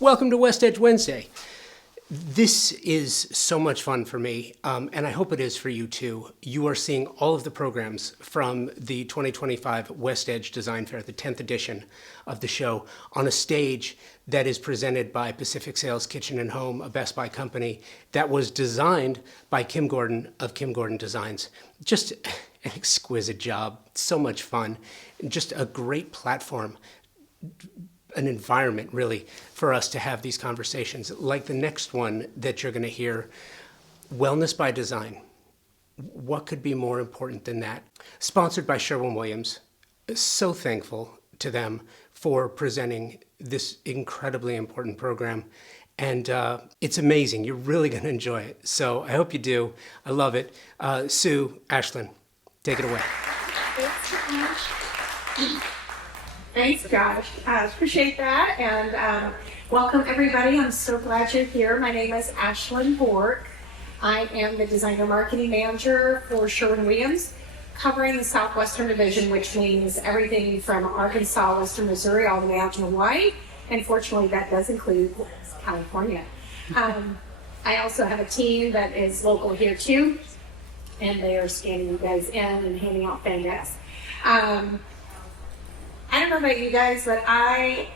Welcome to WestEdge Wednesday. This is so much fun for me, and I hope it is for you too. You are seeing all of the programs from the 2025 WestEdge Design Fair, the 10th edition of the show, on a stage that is presented by Pacific Sales Kitchen and Home, a Best Buy company that was designed by Kim Gordon of Kim Gordon Designs. Just an exquisite job, so much fun, just a great platform, an environment really for us to have these conversations like the next one that you're going to hear, Wellness by Design. What could be more important than that? Sponsored by Sherwin-Williams. So thankful to them for presenting this incredibly important program. And it's amazing. You're really going to enjoy it. So I hope you do. I love it. Sue, Ashlynn, take it away. Thanks, Josh. Appreciate that, and welcome everybody. I'm so glad you're here. My name is Ashlynn Bourque. I am the Designer Marketing Manager for Sherwin-Williams, covering the Southwestern Division, which means everything from Arkansas, Western Missouri, all the way out to Hawaii, and fortunately that does include California. I also have a team that is local here too, and they are scanning you guys in and handing out fingers. I don't know about you guys, but I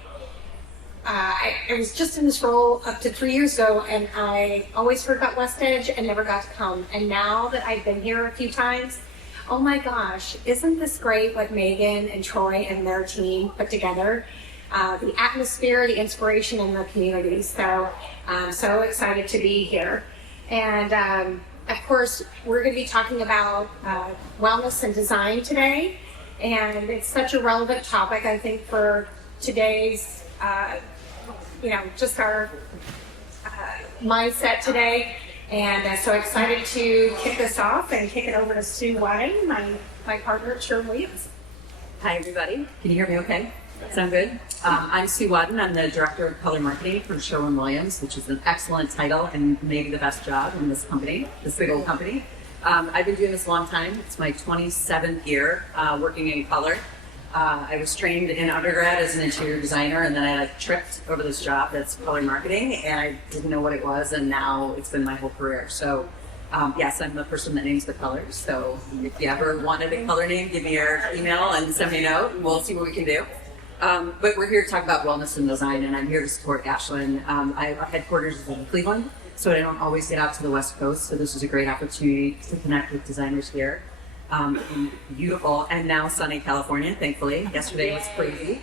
was just in this role up to 3 years ago, and I always heard about WestEdge and never got to come. And now that I've been here a few times, oh my gosh, isn't this great what Megan and Troy and their team put together? The atmosphere, the inspiration, and the community. So I'm so excited to be here. And of course, we're going to be talking about wellness and design today. And it's such a relevant topic, I think, for today's, just our mindset today. And so excited to kick this off and kick it over to Sue Wadden, my partner at Sherwin-Williams. Hi, everybody. Can you hear me okay? Sound good? I'm Sue Wadden. I'm the Director of Color Marketing for Sherwin-Williams, which is an excellent title and maybe the best job in this company, this big old company. I've been doing this a long time. It's my 27th year working in color. I was trained in undergrad as an interior designer, and then I tripped over this job that's color marketing, and I didn't know what it was, and now it's been my whole career. So yes, I'm the person that names the colors. So if you ever wanted a color name, give me your email and send me a note, and we'll see what we can do. But we're here to talk about wellness and design, and I'm here to support Ashlynn. Our headquarters is in Cleveland, so I don't always get out to the West Coast, so this is a great opportunity to connect with designers here. In beautiful and now sunny California, thankfully. Yesterday was crazy.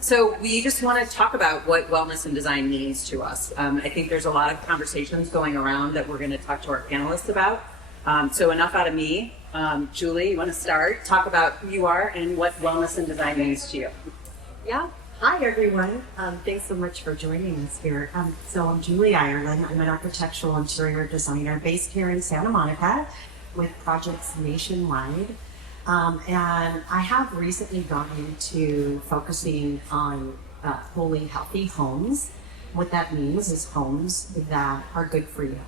So we just want to talk about what wellness and design means to us. I think there's a lot of conversations going around that we're going to talk to our panelists about. So enough out of me. Julie, you want to start? Talk about who you are and what wellness and design means to you. Yeah. Hi, everyone. Thanks so much for joining us here. So I'm Julee Ireland. I'm an architectural interior designer based here in Santa Monica with projects nationwide. And I have recently gone into focusing on wholly healthy homes. What that means is homes that are good for you.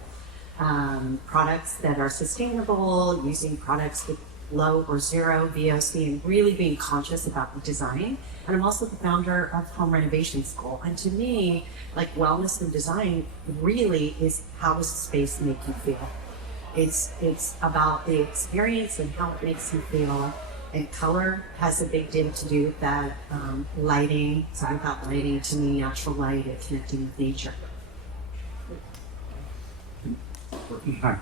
Products that are sustainable, using products with low or zero VOC, and really being conscious about the design. And I'm also the founder of Home Renovation School. And to me, like wellness and design really is how does a space make you feel? It's about the experience and how it makes you feel. And color has a big deal to do with that. Lighting, it's all about lighting to me, natural light and connecting with nature. Hi,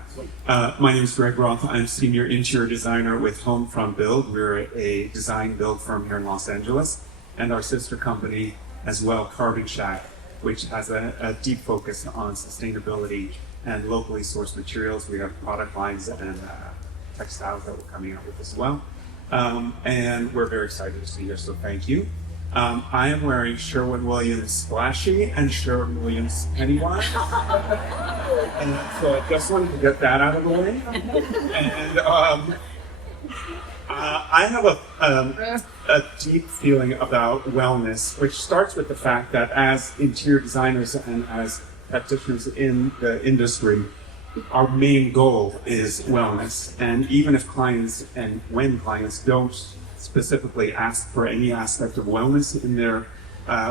my name is Greg Roth. I'm Senior Interior Designer with Home From Build. We're a design build firm here in Los Angeles, and our sister company as well, Carbon Shack, which has a deep focus on sustainability and locally sourced materials. We have product lines and textiles that we're coming out with as well. And we're very excited to be here, so thank you. I am wearing Sherwin-Williams Splashy and Sherwin-Williams Pennywise. And so I just wanted to get that out of the way. And I have a deep feeling about wellness, which starts with the fact that as interior designers and as practitioners in the industry, our main goal is wellness. And even if clients and when clients don't specifically ask for any aspect of wellness in their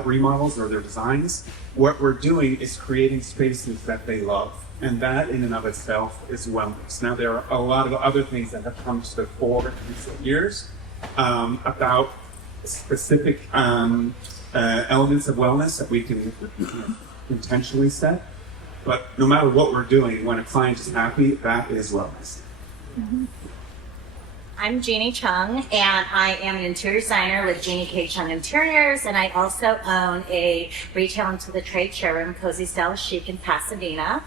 remodels or their designs, what we're doing is creating spaces that they love. And that in and of itself is wellness. Now, there are a lot of other things that have come to the fore in recent years about specific elements of wellness that we can intentionally set. But no matter what we're doing, when a client is happy, that is wellness. I'm Jeanne Chung, and I am an interior designer with Jeanne K. Chung Interiors, and I also own a retail and to the trade showroom, Cozy Style Chic in Pasadena.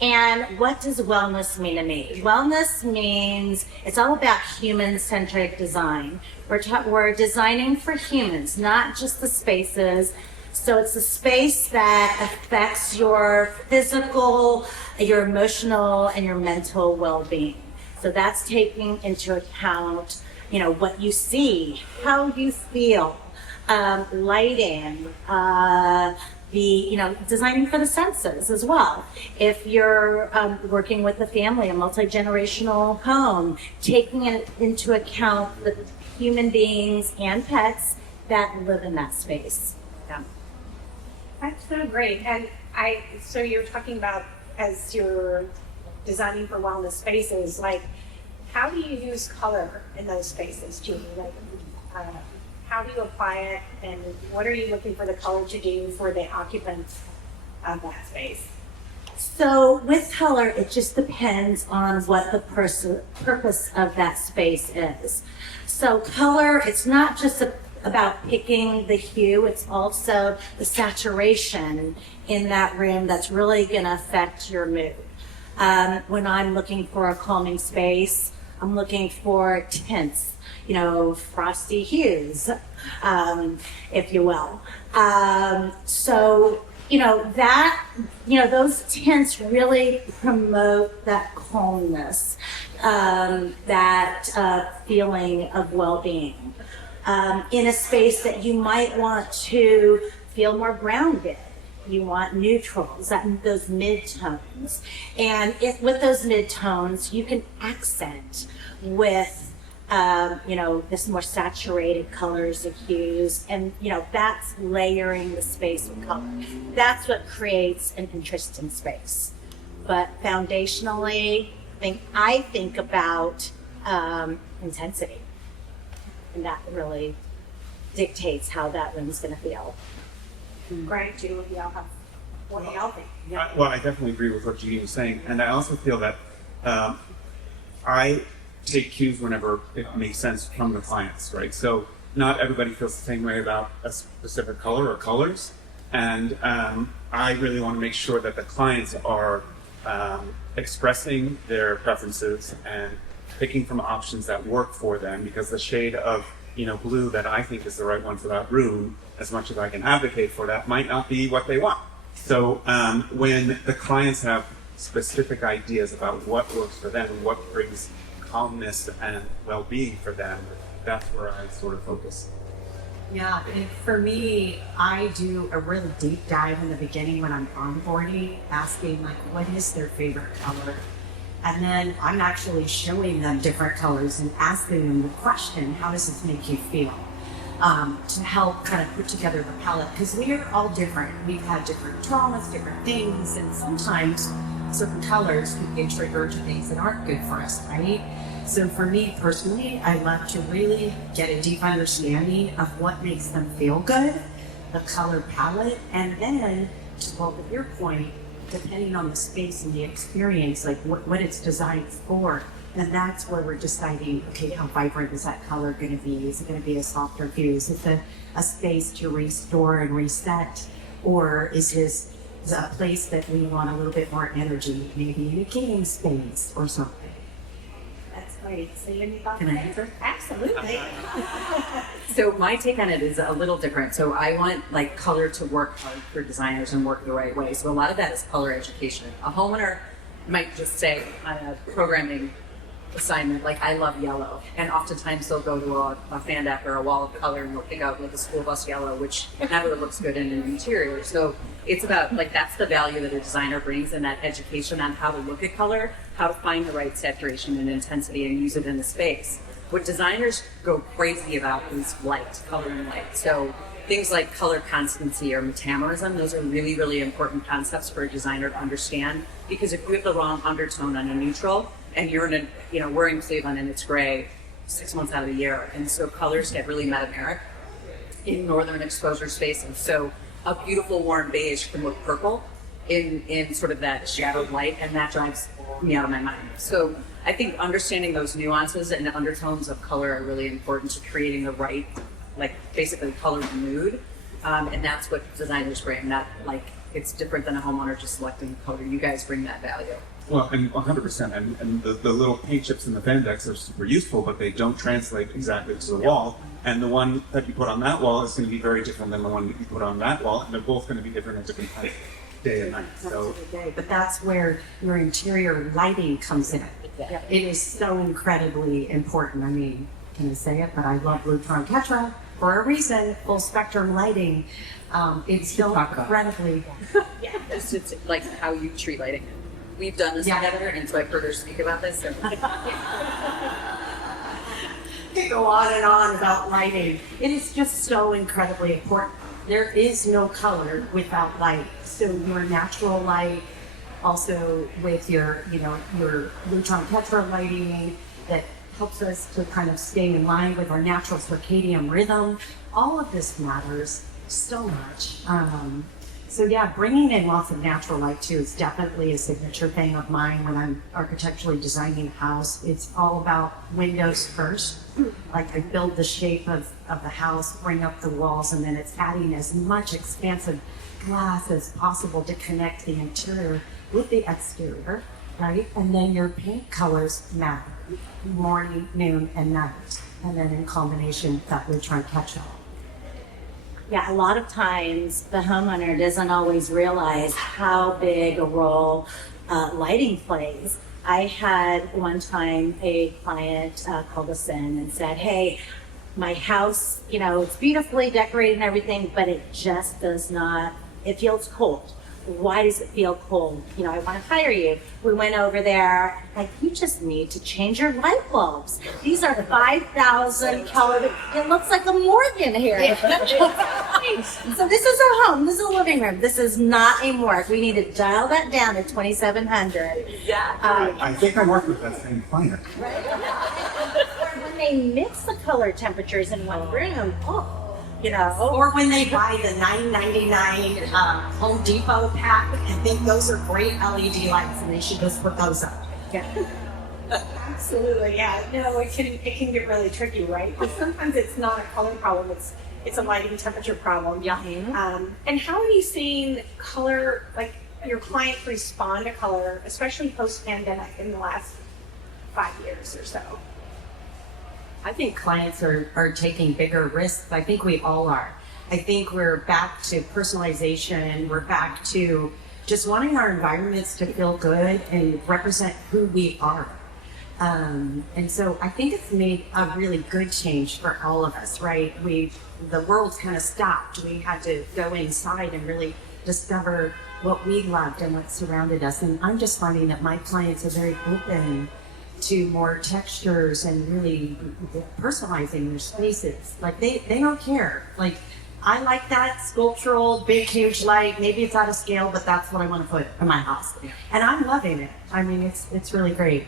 And what does wellness mean to me? Wellness means it's all about human-centric design. We're designing for humans, not just the spaces. So it's a space that affects your physical, your emotional, and your mental well-being. So that's taking into account, what you see, how you feel, lighting, designing for the senses as well. If you're working with a family, a multi-generational home, taking it into account the human beings and pets that live in that space. Yeah. That's so great. And so you're talking about as you're designing for wellness spaces, like how do you use color in those spaces, Jeanne? Like, how do you apply it, and what are you looking for the color to do for the occupants of that space? So with color, it just depends on what the purpose of that space is. So color, it's not just about picking the hue, it's also the saturation in that room that's really going to affect your mood. When I'm looking for a calming space, I'm looking for tints, frosty hues, if you will. Those tints really promote that calmness, that feeling of well-being. In a space that you might want to feel more grounded. You want neutrals, those mid-tones. And with those mid-tones, you can accent with, this more saturated colors and hues. And, that's layering the space with color. That's what creates an interesting space. But foundationally, I think about intensity. And that really dictates how that room's going to feel. Great, Julie, what do y'all think? Yeah. Well, I definitely agree with what Jeanne was saying. And I also feel that I take cues whenever it makes sense from the clients, right? So not everybody feels the same way about a specific color or colors. And I really want to make sure that the clients are expressing their preferences and picking from options that work for them, because the shade of blue that I think is the right one for that room, as much as I can advocate for that, might not be what they want. So when the clients have specific ideas about what works for them and what brings calmness and well-being for them, that's where I sort of focus. Yeah, and for me, I do a really deep dive in the beginning when I'm onboarding, asking what is their favorite color? And then I'm actually showing them different colors and asking them the question, how does this make you feel? To help kind of put together the palette, because we are all different. We've had different traumas, different things, and sometimes certain colors can be a trigger to things that aren't good for us, right? So for me personally, I love to really get a deep understanding of what makes them feel good, the color palette, and then, to both of your point, depending on the space and the experience, like what it's designed for. And that's where we're deciding, okay, how vibrant is that color going to be? Is it going to be a softer hue? Is it a space to restore and reset? Or is this a place that we want a little bit more energy, maybe in a gaming space or something? That's great. So you thought Can I answer? Absolutely. So my take on it is a little different. So I want color to work hard for designers and work the right way. So a lot of that is color education. A homeowner might just say on a programming assignment, I love yellow. And oftentimes they'll go to a fan app or a wall of color and they'll pick out a school bus yellow, which never looks good in an interior. So it's about that's the value that a designer brings, and that education on how to look at color, how to find the right saturation and intensity and use it in the space. What designers go crazy about is light, color and light. So things like color constancy or metamerism, those are really, really important concepts for a designer to understand, because if you have the wrong undertone on a neutral and you're in a, we're in Cleveland and it's gray 6 months out of the year, and so colors get really metameric in northern exposure spaces. So a beautiful warm beige can look purple in sort of that shadowed light, and that drives me out of my mind. So I think understanding those nuances and undertones of color are really important to creating the right, like basically color mood, and that's what designers bring. Not like it's different than a homeowner just selecting the color. You guys bring that value. Well, and 100%, and the little paint chips in the Vandex are super useful, but they don't translate exactly to the wall. And the one that you put on that wall is going to be very different than the one that you put on that wall, and they're both going to be different at different times, day and night. So, but that's where your interior lighting comes in. Yeah. It is so incredibly important. I mean, can I say it? But I love Lutron Tetra for a reason. Full spectrum lighting. It's so incredibly. It's like how you treat lighting. We've done this together, and so I've heard her speak about this. So. Could go on and on about lighting. It is just so incredibly important. There is no color without light. So your natural light, also with your Lutron Tetra lighting that helps us to kind of stay in line with our natural circadian rhythm. All of this matters so much. So yeah, bringing in lots of natural light too is definitely a signature thing of mine when I'm architecturally designing a house. It's all about windows first. Like I build the shape of the house, bring up the walls, and then it's adding as much expansive glass as possible to connect the interior with the exterior, right? And then your paint colors matter, morning, noon, and night. And then in combination, that would try and catch all. Yeah, a lot of times the homeowner doesn't always realize how big a role lighting plays. I had one time a client called us in and said, hey, my house, it's beautifully decorated and everything, but it just does not, it feels cold. Why does it feel cold? I want to hire you. We went over there, like, you just need to change your light bulbs. These are 5,000 calorie. It looks like a morgue in here. So this is a home. This is a living room. This is not a morgue. We need to dial that down to 2,700. Yeah. I think I worked with that same client. When they mix the color temperatures in one room, Or when they buy the $9.99 Home Depot pack and think those are great LED lights and they should just put those up. Yeah. Absolutely, yeah. No, it can get really tricky, right? Because sometimes it's not a color problem; it's a lighting temperature problem. Yeah. And how are you seeing color, like your clients respond to color, especially post-pandemic in the last 5 years or so? I think clients are taking bigger risks. I think we all are. I think we're back to personalization. We're back to just wanting our environments to feel good and represent who we are. And so I think it's made a really good change for all of us, right? The world's kind of stopped. We had to go inside and really discover what we loved and what surrounded us. And I'm just finding that my clients are very open to more textures and really personalizing their spaces. Like they don't care. Like, I like that sculptural, big, huge light. Maybe it's out of scale, but that's what I want to put in my house. And I'm loving it. I mean, it's really great.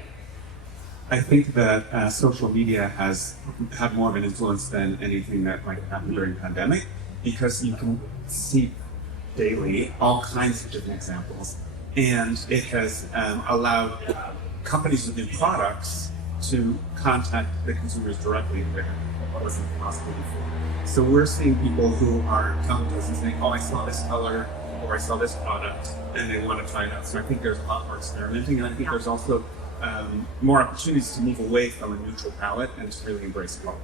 I think that social media has had more of an influence than anything that might happen during the pandemic, because you can see daily all kinds of different examples. And it has allowed companies with new products to contact the consumers directly, which wasn't possible before. So we're seeing people who are coming to us and saying, oh, I saw this color, or I saw this product, and they want to try it out. So I think there's a lot more experimenting, and I think there's also more opportunities to move away from a neutral palette and to really embrace color.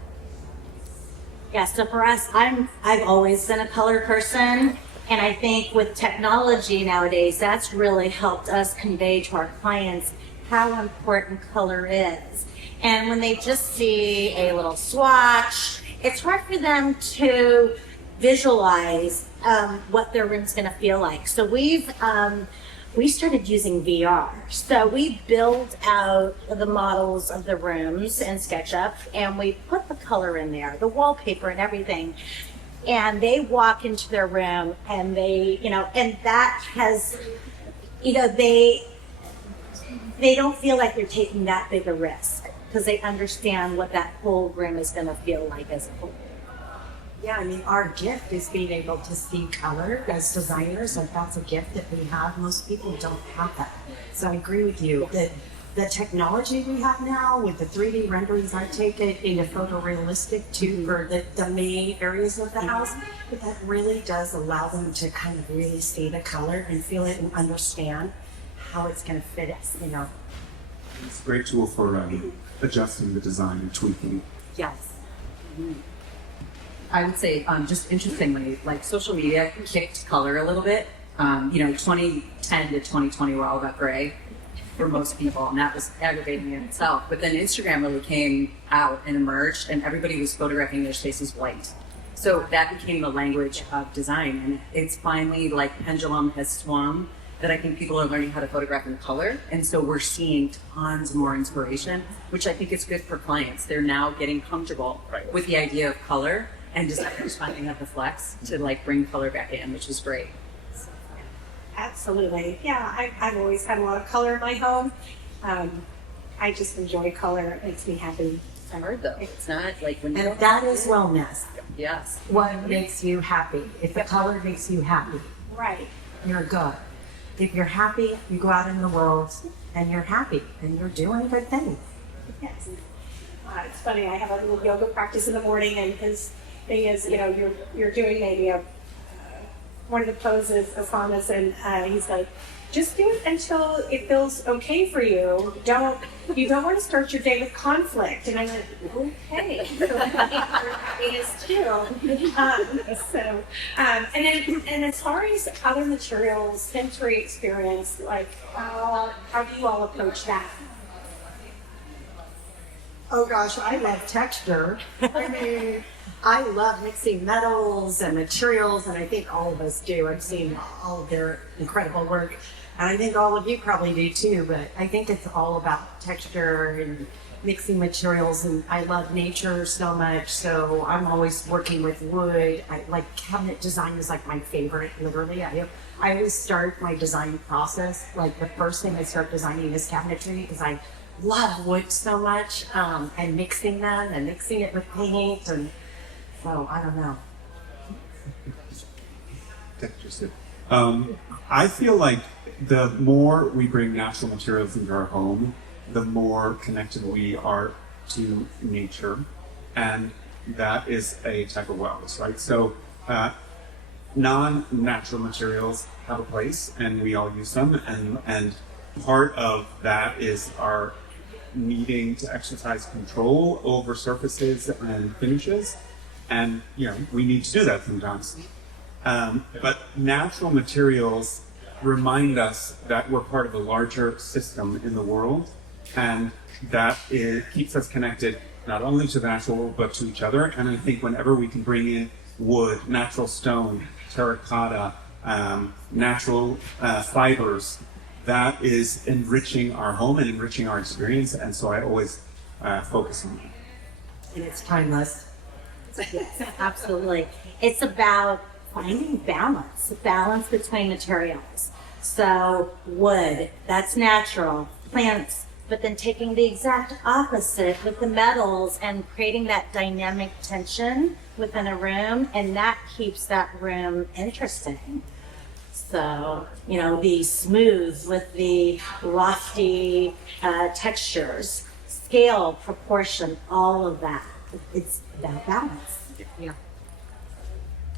Yeah, so for us, I've always been a color person, and I think with technology nowadays, that's really helped us convey to our clients how important color is. And when they just see a little swatch, it's hard for them to visualize what their room's going to feel like. So we started using VR. So we build out the models of the rooms in SketchUp, and we put the color in there, the wallpaper and everything. and they walk into their room and they, and that has, they don't feel like they're taking that big a risk because they understand what that whole room is going to feel like as a whole. Yeah, I mean, our gift is being able to see color as designers. Like, that's a gift that we have. Most people don't have that. So I agree with you that the technology we have now with the 3D renderings, I take it into photorealistic too for the main areas of the house. But that really does allow them to kind of really see the color and feel it and understand how it's going to fit us, It's a great tool for adjusting the design and tweaking. Yes. I would say, just interestingly, like social media kicked color a little bit. 2010 to 2020 were all about gray for most people, and that was aggravating in itself. But then Instagram really came out and emerged, and everybody was photographing their spaces white. So that became the language of design, and it's finally, like, pendulum has swung, that I think people are learning how to photograph in color. And so we're seeing tons more inspiration, which I think is good for clients. They're now getting comfortable with the idea of color, and designers finding out the flex to like bring color back in, which is great. Absolutely. Yeah, I've always had a lot of color in my home. I just enjoy color. It makes me happy. I heard though. It's not like when you And that is wellness. Yes. What makes you happy? If the color makes you happy, Right. you're good. If you're happy, you go out in the world and you're happy and you're doing good things. Yes. It's funny. I have a little yoga practice in the morning, and his thing is, you're doing maybe one of the poses, asanas, and he's like, just do it until it feels okay for you. You don't want to start your day with conflict. And I went, okay. So happiness too. And as far as other materials, sensory experience, like how do you all approach that? Oh gosh, I love texture. I mean, I love mixing metals and materials, and I think all of us do. I've seen all of their incredible work, and I think all of you probably do too, but I think it's all about texture and mixing materials, and I love nature so much, so I'm always working with wood. I like cabinet design is like my favorite, literally. I always start my design process, like the first thing I start designing is cabinetry, because I love wood so much, and mixing them and mixing it with paint, and so I don't know. Texture. I feel like the more we bring natural materials into our home, the more connected we are to nature, and that is a type of wellness, right? So non-natural materials have a place, and we all use them, and part of that is our needing to exercise control over surfaces and finishes, and we need to do that sometimes. But natural materials remind us that we're part of a larger system in the world, and that it keeps us connected not only to the natural world but to each other. And I think whenever we can bring in wood, natural stone, terracotta, natural fibers, that is enriching our home and enriching our experience, and so I always focus on that. And it's timeless. Yes, absolutely. It's about finding balance between materials. So wood, that's natural, plants, but then taking the exact opposite with the metals and creating that dynamic tension within a room, and that keeps that room interesting. So, the smooth with the lofty textures, scale, proportion, all of that. It's about balance. Yeah.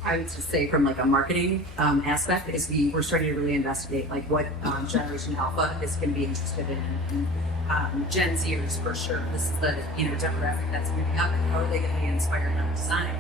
I would just say from like a marketing aspect is we're starting to really investigate like what Generation Alpha is going to be interested in. And, Gen Zers for sure. This is the demographic that's moving up, and how are they going to be inspired on design?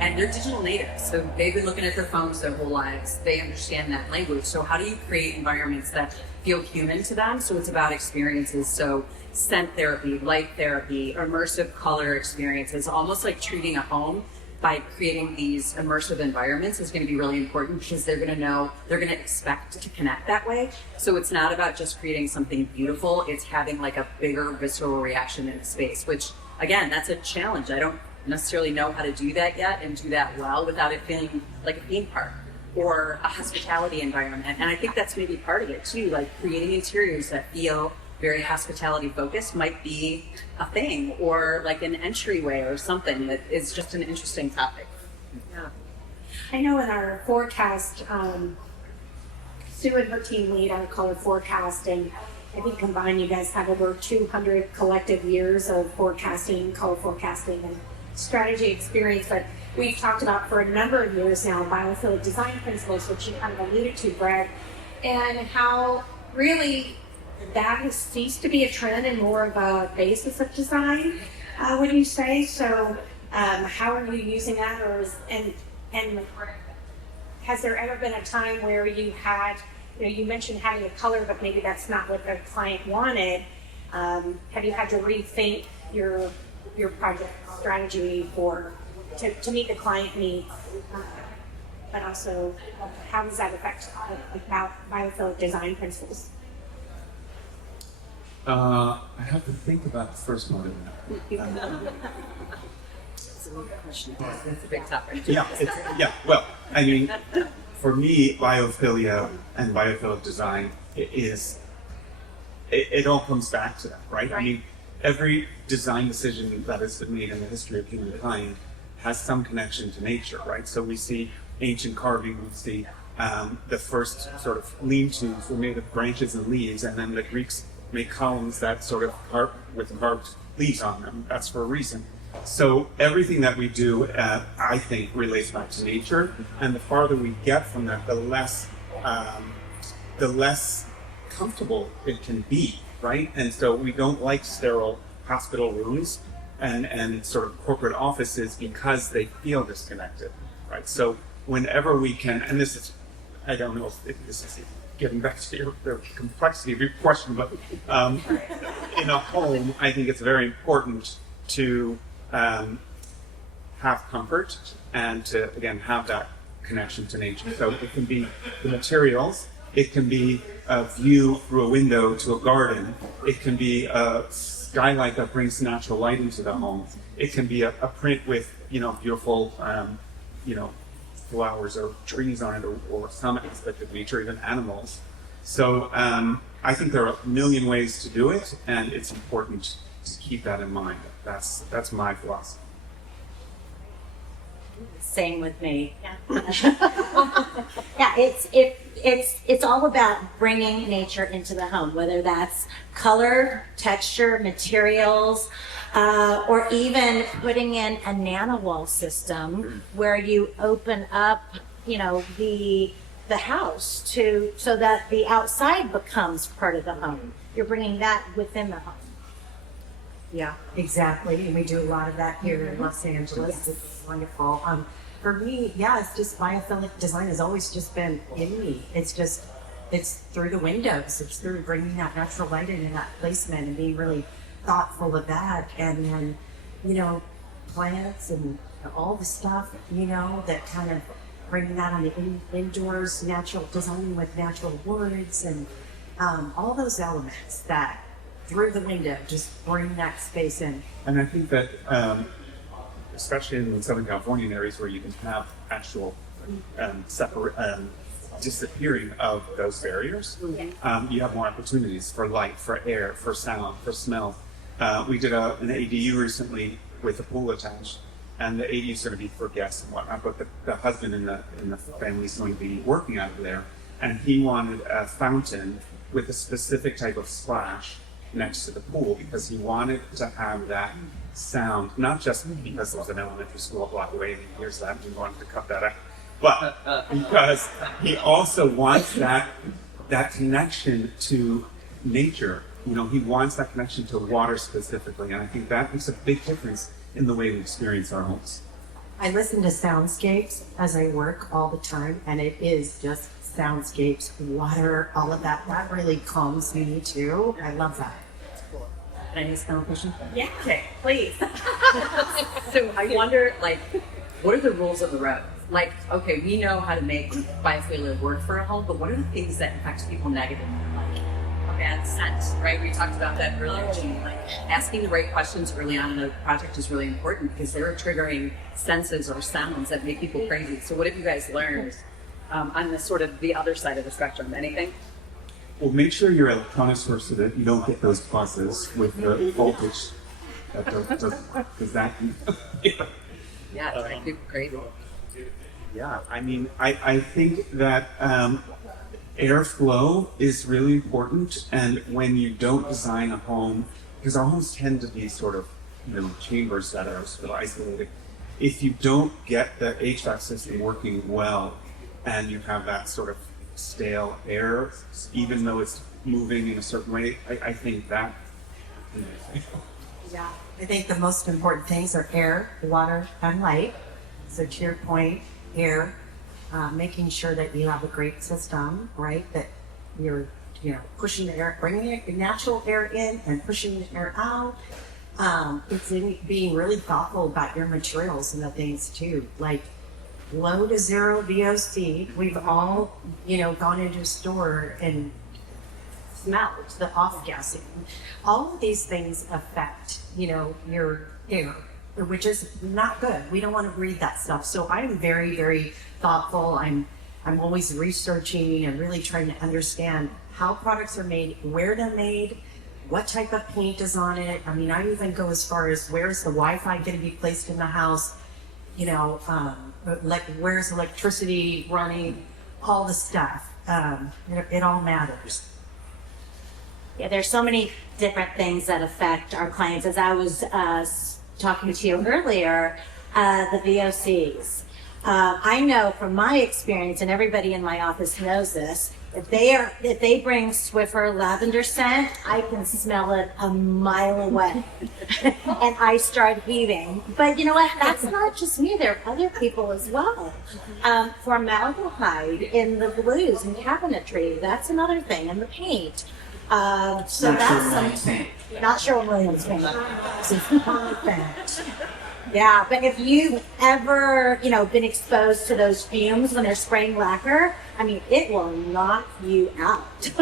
And they're digital natives, so they've been looking at their phones their whole lives. They understand that language. So how do you create environments that feel human to them? So it's about experiences. So scent therapy, light therapy, immersive color experiences, almost like treating a home by creating these immersive environments is going to be really important, because they're going to expect to connect that way. So it's not about just creating something beautiful. It's having like a bigger visceral reaction in a space, which again, that's a challenge. I don't necessarily know how to do that yet and do that well without it feeling like a theme park or a hospitality environment. And I think that's maybe part of it too, like creating interiors that feel very hospitality focused might be a thing, or like an entryway or something that is just an interesting topic. Yeah. I know in our forecast, Sue and her team lead our color forecast, and I think combined you guys have over 200 collective years of forecasting, color forecasting, and strategy experience. But we've talked about for a number of years now biophilic design principles, which you kind of alluded to, Brad, and how really that has ceased to be a trend and more of a basis of design, would you say? So how are you using that, and has there ever been a time where you had, you mentioned having a color, but maybe that's not what the client wanted. Have you had to rethink your project strategy to meet the client needs? But also, how does that affect biophilic design principles? I have to think about the first one. It's a good question. It's a big topic. Well, I mean, for me, biophilia and biophilic design it all comes back to that, right? I mean, every design decision that has been made in the history of humankind has some connection to nature, right? So we see ancient carving, we see the first sort of lean-tos were made of branches and leaves, and then the Greeks make columns that sort of with carved leaves on them. That's for a reason. So everything that we do, I think, relates back to nature, and the farther we get from that, the less comfortable it can be, right? And so we don't like sterile hospital rooms and sort of corporate offices because they feel disconnected, right? So whenever we can, and this is, I don't know if this is getting back to the complexity of your question, but in a home, I think it's very important to have comfort and to, again, have that connection to nature. So it can be the materials, it can be a view through a window to a garden, it can be a skylight that brings natural light into the home, it can be a print with, beautiful, flowers or trees on it, or some aspect of nature, even animals. So I think there are a million ways to do it, and it's important to keep that in mind. That's my philosophy. Same with me. Yeah, it's all about bringing nature into the home, whether that's color, texture, materials, or even putting in a nano-wall system where you open up, the house so that the outside becomes part of the home. You're bringing that within the home. Yeah, exactly. And we do a lot of that here in Los Angeles. Yes. It's wonderful. For me, it's just biophilic design has always just been in me. It's through the windows. It's through bringing that natural light in and that placement and being really thoughtful of that. And then, plants and all the stuff, that kind of bringing that on the indoors, natural designing with natural woods and all those elements that through the window just bring that space in. And I think that, especially in Southern Californian areas where you can have actual disappearing of those barriers, you have more opportunities for light, for air, for sound, for smell. We did an ADU recently with a pool attached, and the ADU is going to be for guests and whatnot, but the husband in the family is going to be working out of there, and he wanted a fountain with a specific type of splash next to the pool because he wanted to have that sound, not just because there was an elementary school a block away and he hears that and he wanted to cut that out, but because he also wants that connection to nature. He wants that connection to water specifically, and I think that makes a big difference in the way we experience our homes. I listen to soundscapes as I work all the time, and it is just soundscapes, water, all of that. That really calms me too. I love that. Can I ask a question? Yeah. Okay, please. So I wonder, what are the rules of the road? Okay, we know how to make biophilia work for a home, but what are the things that affect people negatively? bad scent, right? We talked about that earlier, Jeanne. Like asking the right questions early on in the project is really important because they're triggering senses or sounds that make people crazy. So what have you guys learned on the sort of the other side of the spectrum? Anything? Well, make sure you're electronics first so that you don't get those buzzes with the voltage. Does that? Yeah, it's like people crazy. Yeah, I mean, I think that airflow is really important, and when you don't design a home, because our homes tend to be sort of, chambers that are sort of isolated. If you don't get the HVAC system working well, and you have that sort of stale air, even though it's moving in a certain way, I think that. Yeah, I think the most important things are air, water, and light. So to your point, air, making sure that you have a great system, right? That you're, pushing the air, bringing the natural air in and pushing the air out. It's in being really thoughtful about your materials and the things too, like low to zero VOC. We've all, gone into a store and smelled the off-gassing. All of these things affect, your air, which is not good. We don't want to breathe that stuff. So I'm very, very thoughtful. I'm always researching and really trying to understand how products are made, where they're made, what type of paint is on it. I mean, I even go as far as where's the Wi-Fi going to be placed in the house, like where's electricity running, all the stuff. It all matters. Yeah, there's so many different things that affect our clients. As I was talking to you earlier, the VOCs. I know from my experience, and everybody in my office knows this, if they bring Swiffer lavender scent, I can smell it a mile away, and I start heaving. But you know what? That's not just me. There are other people as well. Formaldehyde in the blues and cabinetry. That's another thing, and the paint. So that's not Sherwin-Williams paint. Perfect. Yeah, but if you've ever, you know, been exposed to those fumes when they're spraying lacquer, I mean, it will knock you out.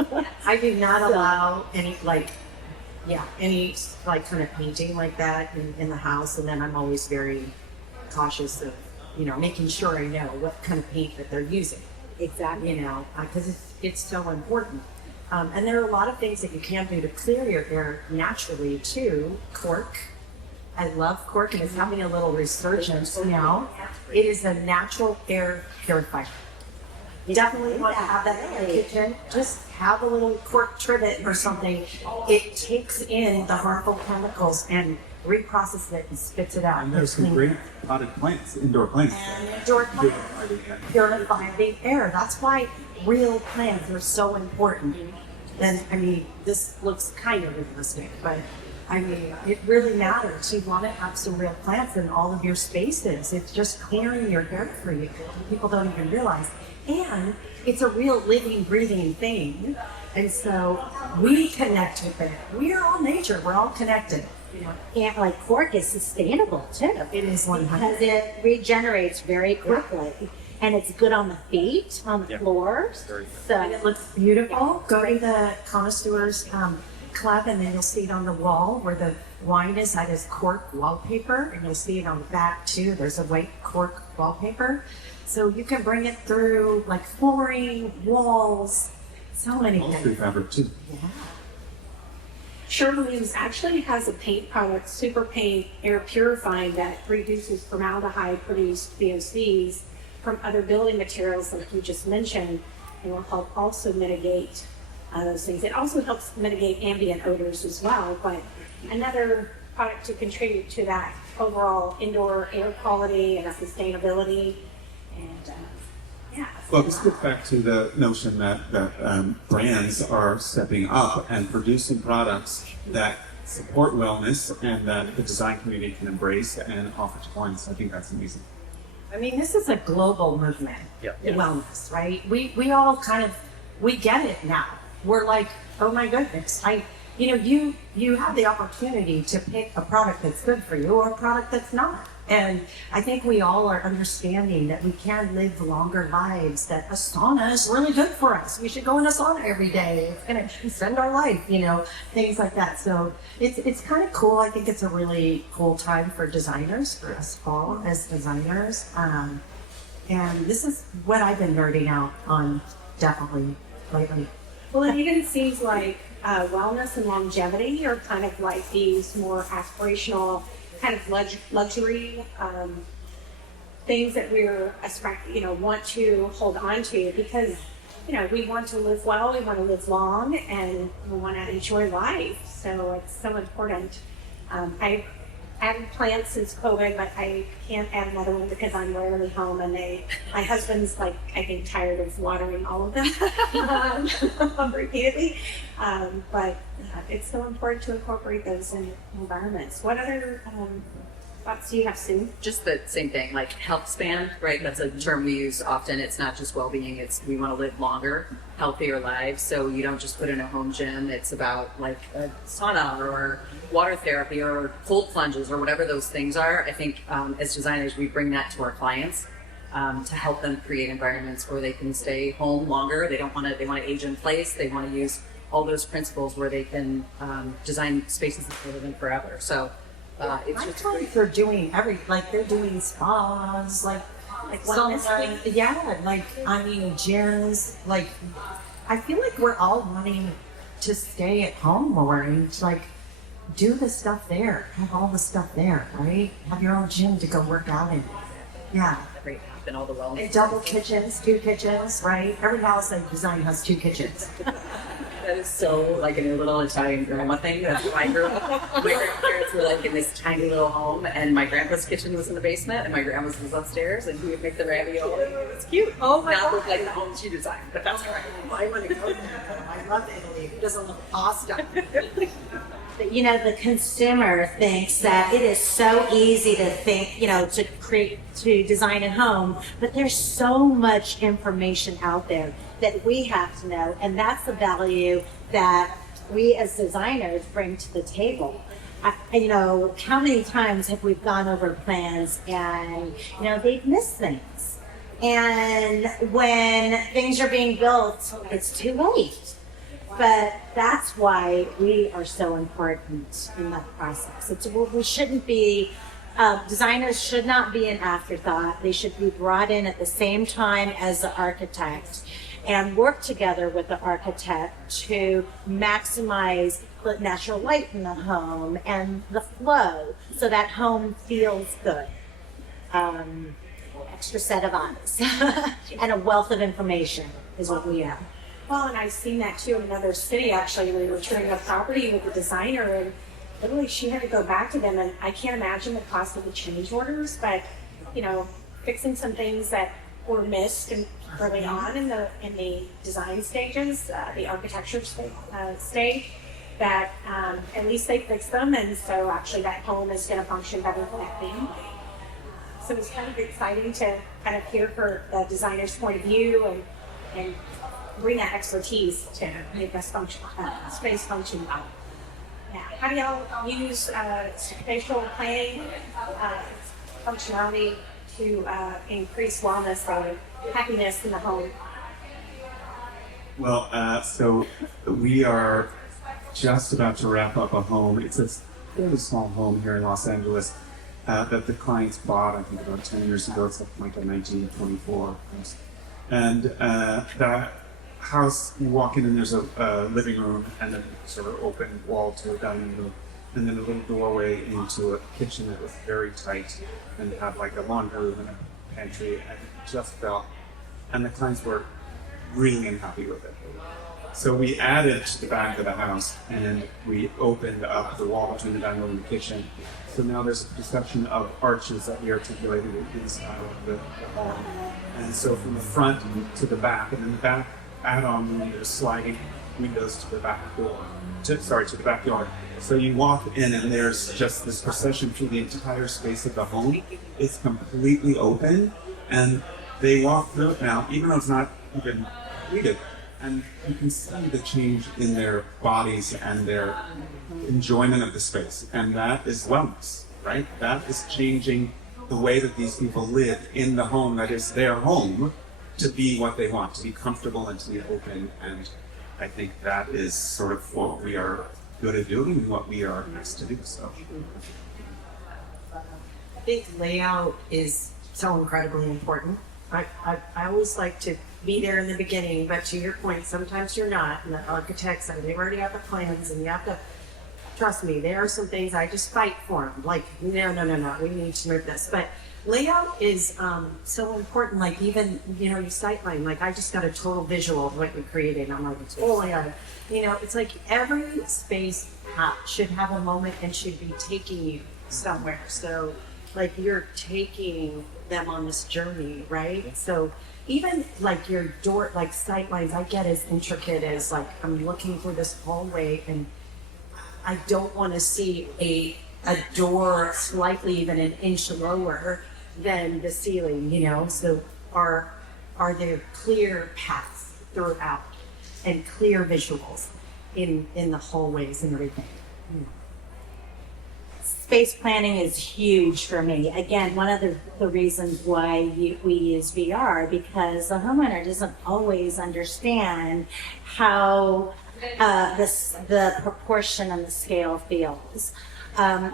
I do not allow any kind of painting like that in the house, and then I'm always very cautious of, you know, making sure I know what kind of paint that they're using. Exactly. You know, because it's so important. And there are a lot of things that you can do to clear your air naturally too. Cork. I love cork, and it's having a little resurgence now. It is a natural air purifier. You definitely want to have that in your kitchen. Just have a little cork trivet or something. It takes in the harmful chemicals and reprocesses it and spits it out. And there's some great potted plants, indoor plants. And indoor plants purify the air. That's why real plants are so important. And I mean, this looks kind of realistic, but I mean, it really matters. You want to have some real plants in all of your spaces. It's just clearing your air for you. People don't even realize. And it's a real living, breathing thing. And so we connect with it. We are all nature. We're all connected. You know, And like cork is sustainable too. it is 100. Because it regenerates very quickly. And it's good on the feet, on the floors. And So it looks beautiful. Go to the connoisseurs club, and then you'll see it on the wall where the wine is. That is cork wallpaper, and you'll see it on the back too. There's a white cork wallpaper, so you can bring it through like flooring, walls, so many Upholstery things. fabric too. Yeah. Sherwin-Williams actually has a paint product, Super Paint Air Purifying, that reduces formaldehyde-produced VOCs from other building materials, like you just mentioned, and will help also mitigate those things. It also helps mitigate ambient odors as well, but another product to contribute to that overall indoor air quality and sustainability. And yeah. Well, this gets back to the notion that brands are stepping up and producing products that support wellness and that the design community can embrace and offer to clients. I think that's amazing. I mean, this is a global movement. Wellness, right? We all kind of, we get it now. We're like, oh my goodness, you have the opportunity to pick a product that's good for you or a product that's not. And I think we all are understanding that we can live longer lives, that a sauna is really good for us. We should go in a sauna every day. It's going to extend our life, you know, things like that. So it's kind of cool. I think it's a really cool time for designers, for us all as designers. And this is what I've been nerding out on definitely lately. Well, it even seems like wellness and longevity are kind of like these more aspirational kind of luxury things that we're want to hold on to, because we want to live well, we want to live long, and we want to enjoy life. So it's so important. I've added plants since COVID, but I can't add another one because I'm rarely home, and my husband's like, I think, tired of watering all of them repeatedly. But it's so important to incorporate those in environments. What other thoughts do you have, Sue? Just the same thing, like health span, right? That's a term we use often. It's not just well-being, it's we want to live longer, healthier lives. So you don't just put in a home gym. It's about like a sauna or water therapy or cold plunges or whatever those things are. I think as designers, we bring that to our clients to help them create environments where they can stay home longer. They want to age in place. They want to use all those principles where they can design spaces that live in forever. So it's just clients are doing they're doing spas, like sauna, gyms. Like, I feel like we're all wanting to stay at home more and do the stuff there, have all the stuff there, right? Have your own gym to go work out in. Yeah. great and all the wellness. And double kitchens, 2 kitchens, right? Every house I design has 2 kitchens. That is so like a little Italian grandma thing. That's how I grew up. My grandparents were like in this tiny little home, and my grandpa's kitchen was in the basement, and my grandma's was upstairs, and he would make the ravioli. It was cute. Oh my Not God. look like the home she designed, but that's all right. I want to go there. I love Italy. Who doesn't love pasta? You know, the consumer thinks that it is so easy to think, to design a home, but there's so much information out there that we have to know, and that's the value that we as designers bring to the table. How many times have we gone over plans and, they've missed things. And when things are being built, it's too late. But that's why we are so important in that process. We shouldn't be, designers should not be an afterthought. They should be brought in at the same time as the architect and work together with the architect to maximize the natural light in the home and the flow so that home feels good. Extra set of eyes and a wealth of information is what we have. Well, and I've seen that too in another city, actually. We were touring a property with the designer, and literally she had to go back to them, and I can't imagine the cost of the change orders, but, fixing some things that were missed early on in the design stages, the architecture stage, that at least they fixed them, and so actually that home is going to function better than that family. So it's kind of exciting to kind of hear for the designer's point of view and bring that expertise to make this space function well. Yeah. How do y'all use spatial planning functionality to increase wellness or happiness in the home? Well, so we are just about to wrap up a home. It's a fairly small home here in Los Angeles that the clients bought, I think, about 10 years ago. It's like a 1924 house. And that house, you walk in and there's a living room and then sort of open wall to a dining room, and then a little doorway into a kitchen that was very tight and had like a laundry room and a pantry, and it just felt, and the clients were really unhappy with it. So we added to the back of the house and we opened up the wall between the dining room and the kitchen. So now there's a perception of arches that we articulated inside of the home. And so from the front to the back, and then the back add-on windows, sliding windows to the back door, to the backyard. So you walk in and there's just this procession through the entire space of the home. It's completely open, and they walk through it now, even though it's not even completed. And you can see the change in their bodies and their enjoyment of the space. And that is wellness, right? That is changing the way that these people live in the home that is their home to be what they want, to be comfortable and to be open. And I think that is sort of what we are good at doing and what we are asked to do. So I think layout is so incredibly important. I always like to be there in the beginning, but to your point, sometimes you're not. And the architects, and they already have the plans, and you have to trust me. There are some things I just fight for them. Like, no, we need to move this. But layout is so important. Like even your sightline. Like I just got a total visual of what you created. I'm like, oh my god. It's like every space should have a moment and should be taking you somewhere. So like you're taking them on this journey, right? So even like your door, like sight lines, I get as intricate as like I'm looking for this hallway and I don't want to see a door slightly even an inch lower than the ceiling, So are there clear paths throughout and clear visuals in the hallways and everything? Space planning is huge for me. Again, one of the reasons why we use VR, because the homeowner doesn't always understand how the proportion and the scale feels.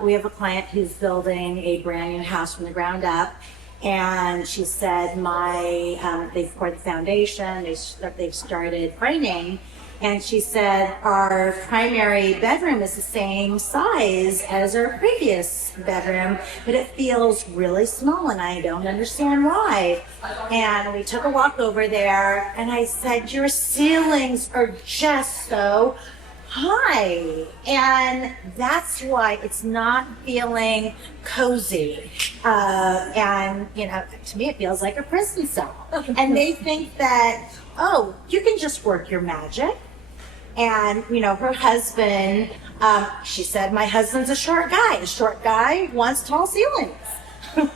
We have a client who's building a brand new house from the ground up, and she said, they've poured the foundation, they've started framing, and she said, our primary bedroom is the same size as our previous bedroom, but it feels really small, and I don't understand why. And we took a walk over there, and I said, your ceilings are just so high, and that's why it's not feeling cozy. And to me, it feels like a prison cell. And they think that, oh, you can just work your magic. And, her husband, she said, my husband's a short guy. A short guy wants tall ceilings. But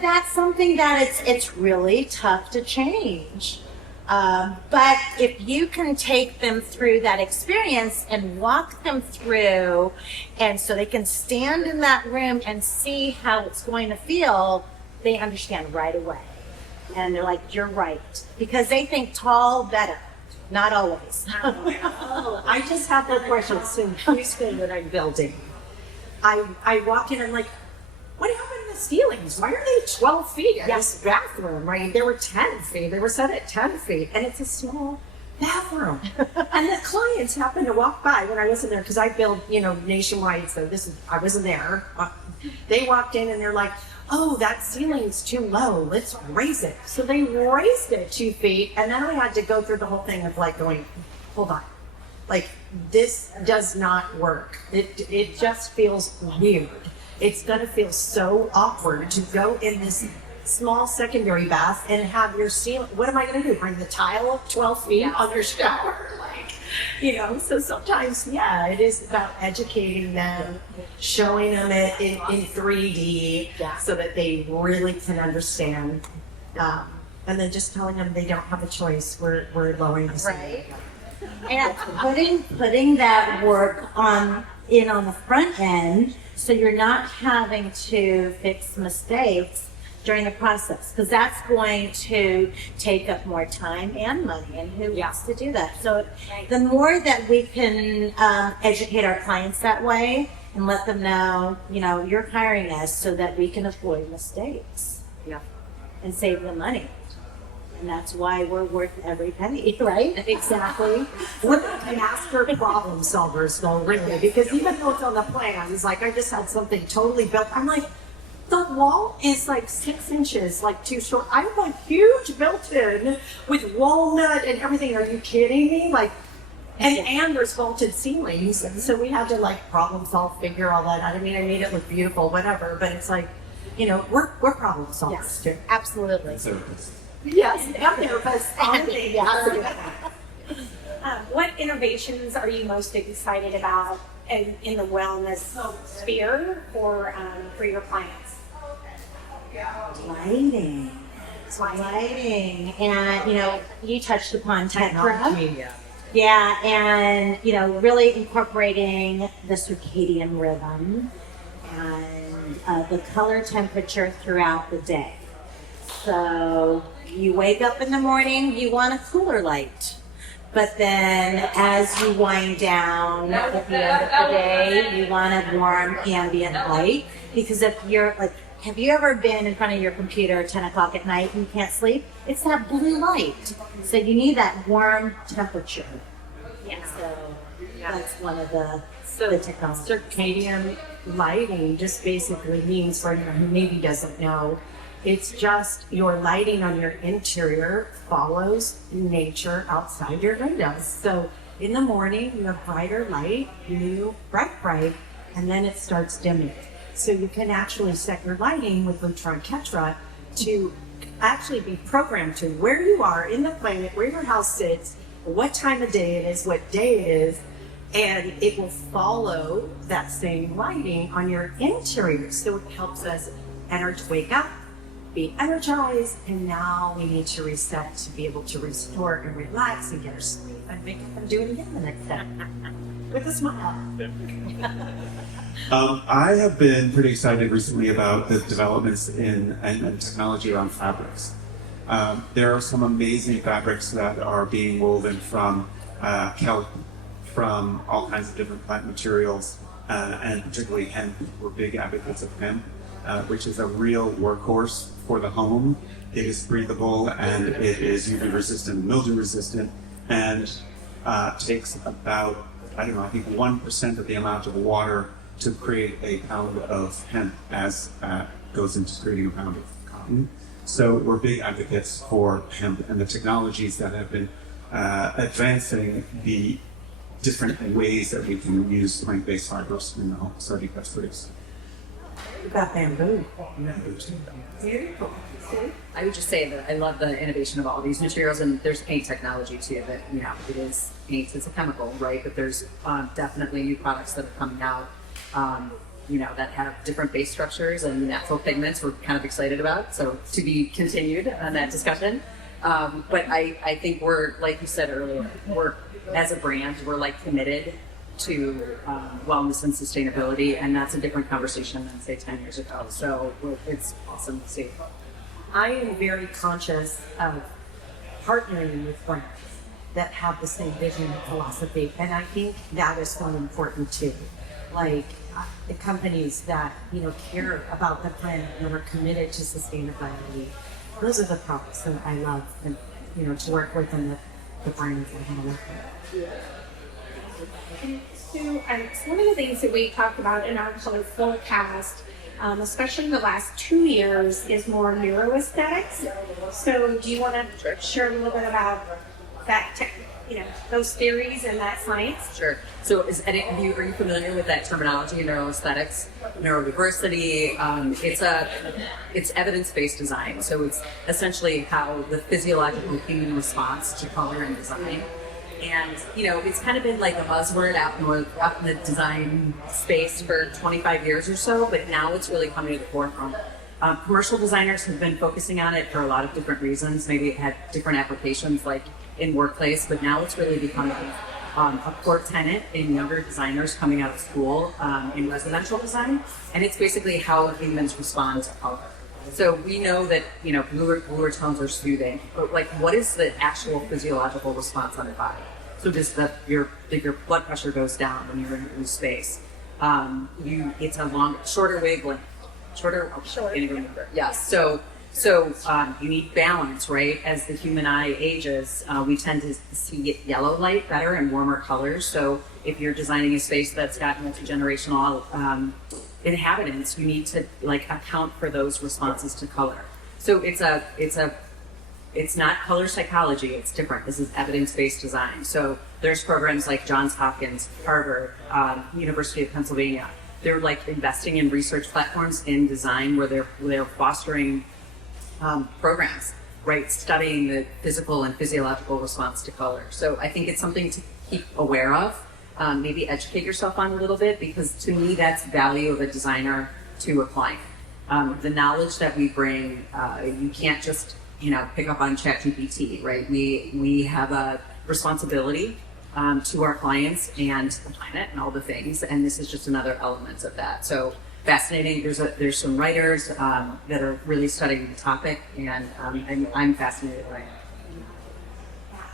that's something that it's really tough to change. But if you can take them through that experience and walk them through, and so they can stand in that room and see how it's going to feel, they understand right away. And they're like, you're right. Because they think tall better. Not always. I just had that question in Houston that I'm building. I walk in, I'm like, what happened to the ceilings? Why are they 12 feet in this bathroom? Right? They were 10 feet. They were set at 10 feet. And it's a small bathroom. And the clients happened to walk by when I wasn't there, because I build, nationwide. So I wasn't there. They walked in and they're like, oh, that ceiling's too low. Let's raise it. So they raised it 2 feet. And then I had to go through the whole thing of like going, hold on. Like, this does not work. It just feels weird. It's going to feel so awkward to go in this small secondary bath and have your ceiling. What am I going to do? Bring the tile 12 feet on your shower? So sometimes, it is about educating them, showing them it in 3D so that they really can understand. And then just telling them they don't have a choice. We're lowering the ceiling. Right. And putting that work on the front end, so you're not having to fix mistakes during the process, because that's going to take up more time and money, and who wants to do that? So the more that we can educate our clients that way and let them know, you're hiring us so that we can avoid mistakes and save them money. And that's why we're worth every penny, right? Exactly. We're master problem solvers, though, really, because even though it's on the plans, like I just had something totally built, I'm like, the wall is like 6 inches, like too short. I have a huge built-in with walnut and everything. Are you kidding me? Like, and there's vaulted ceilings, and so we had to like problem solve, figure all that out. I mean, I made it look beautiful, whatever. But it's like, we're problem solvers too. Absolutely. Yes, and therapists. What innovations are you most excited about in the wellness sphere for your clients? Lighting, and you touched upon technology. Yeah, and really incorporating the circadian rhythm and the color temperature throughout the day. So you wake up in the morning, you want a cooler light. But then as you wind down at the end of the day, you want a warm ambient light. Because if you're like, have you ever been in front of your computer at 10 o'clock at night and you can't sleep? It's that blue light. So you need that warm temperature. Yeah. So that's one of the technologies. Circadian lighting just basically means, for anyone who maybe doesn't know, it's just your lighting on your interior follows nature outside your windows. So in the morning, you have brighter light, bright, and then it starts dimming. So you can actually set your lighting with Lutron Ketra to actually be programmed to where you are in the planet, where your house sits, what time of day it is, what day it is, and it will follow that same lighting on your interior. So it helps us wake up, be energized, and now we need to reset to be able to restore and relax and get our sleep and make it do it again the next day with a smile. I have been pretty excited recently about the developments in and technology around fabrics. There are some amazing fabrics that are being woven from kelp, from all kinds of different plant materials, and particularly hemp. We're big advocates of hemp, which is a real workhorse for the home. It is breathable and it is UV resistant, mildew resistant, and takes about, I think 1% of the amount of water to create a pound of hemp as goes into creating a pound of cotton. So we're big advocates for hemp and the technologies that have been advancing the different ways that we can use plant-based fibers in the home. Sorry, that's pretty. We've got bamboo. Beautiful. I would just say that I love the innovation of all these materials, and there's paint technology too. That it is paint; it's a chemical, right? But there's definitely new products that are coming out, that have different base structures and natural pigments. We're kind of excited about, so to be continued on that discussion. But I think we're, like you said earlier, we're as a brand, we're like committed to wellness and sustainability, and that's a different conversation than say 10 years ago. So it's awesome to see. I am very conscious of partnering with brands that have the same vision and philosophy, and I think that is so important too. Like the companies that care about the planet and are committed to sustainability. Those are the products that I love, and to work with, and the brands I want to work with. So, one of the things that we talked about in our color forecast, especially in the last 2 years, is more neuroaesthetics. So, do you want to share a little bit about that, those theories and that science? Sure. So, are you familiar with that terminology, neuroaesthetics, neurodiversity? It's evidence-based design. So, it's essentially how the physiological human response to color and design. And, it's kind of been like a buzzword out in the design space for 25 years or so, but now it's really coming to the forefront. Commercial designers have been focusing on it for a lot of different reasons. Maybe it had different applications like in workplace, but now it's really becoming a core tenet in younger designers coming out of school in residential design. And it's basically how humans respond to color. So we know that, bluer tones are soothing, but what is the actual physiological response on the body? So just that your blood pressure goes down when you're in a blue space. It's a shorter wavelength. Shorter. Can't even remember. Yes. So you need balance, right? As the human eye ages, we tend to see yellow light better and warmer colors. So if you're designing a space that's got multi-generational inhabitants, you need to account for those responses to color. So it's not color psychology, it's different. This is evidence-based design. So there's programs like Johns Hopkins, Harvard, University of Pennsylvania. They're investing in research platforms in design where they're fostering programs, right? Studying the physical and physiological response to color. So I think it's something to keep aware of, maybe educate yourself on a little bit, because to me that's value of a designer to a client. The knowledge that we bring, you can't just pick up on ChatGPT, right? We have a responsibility to our clients and the planet and all the things, and this is just another element of that. So fascinating. There's some writers that are really studying the topic, and I'm fascinated by it.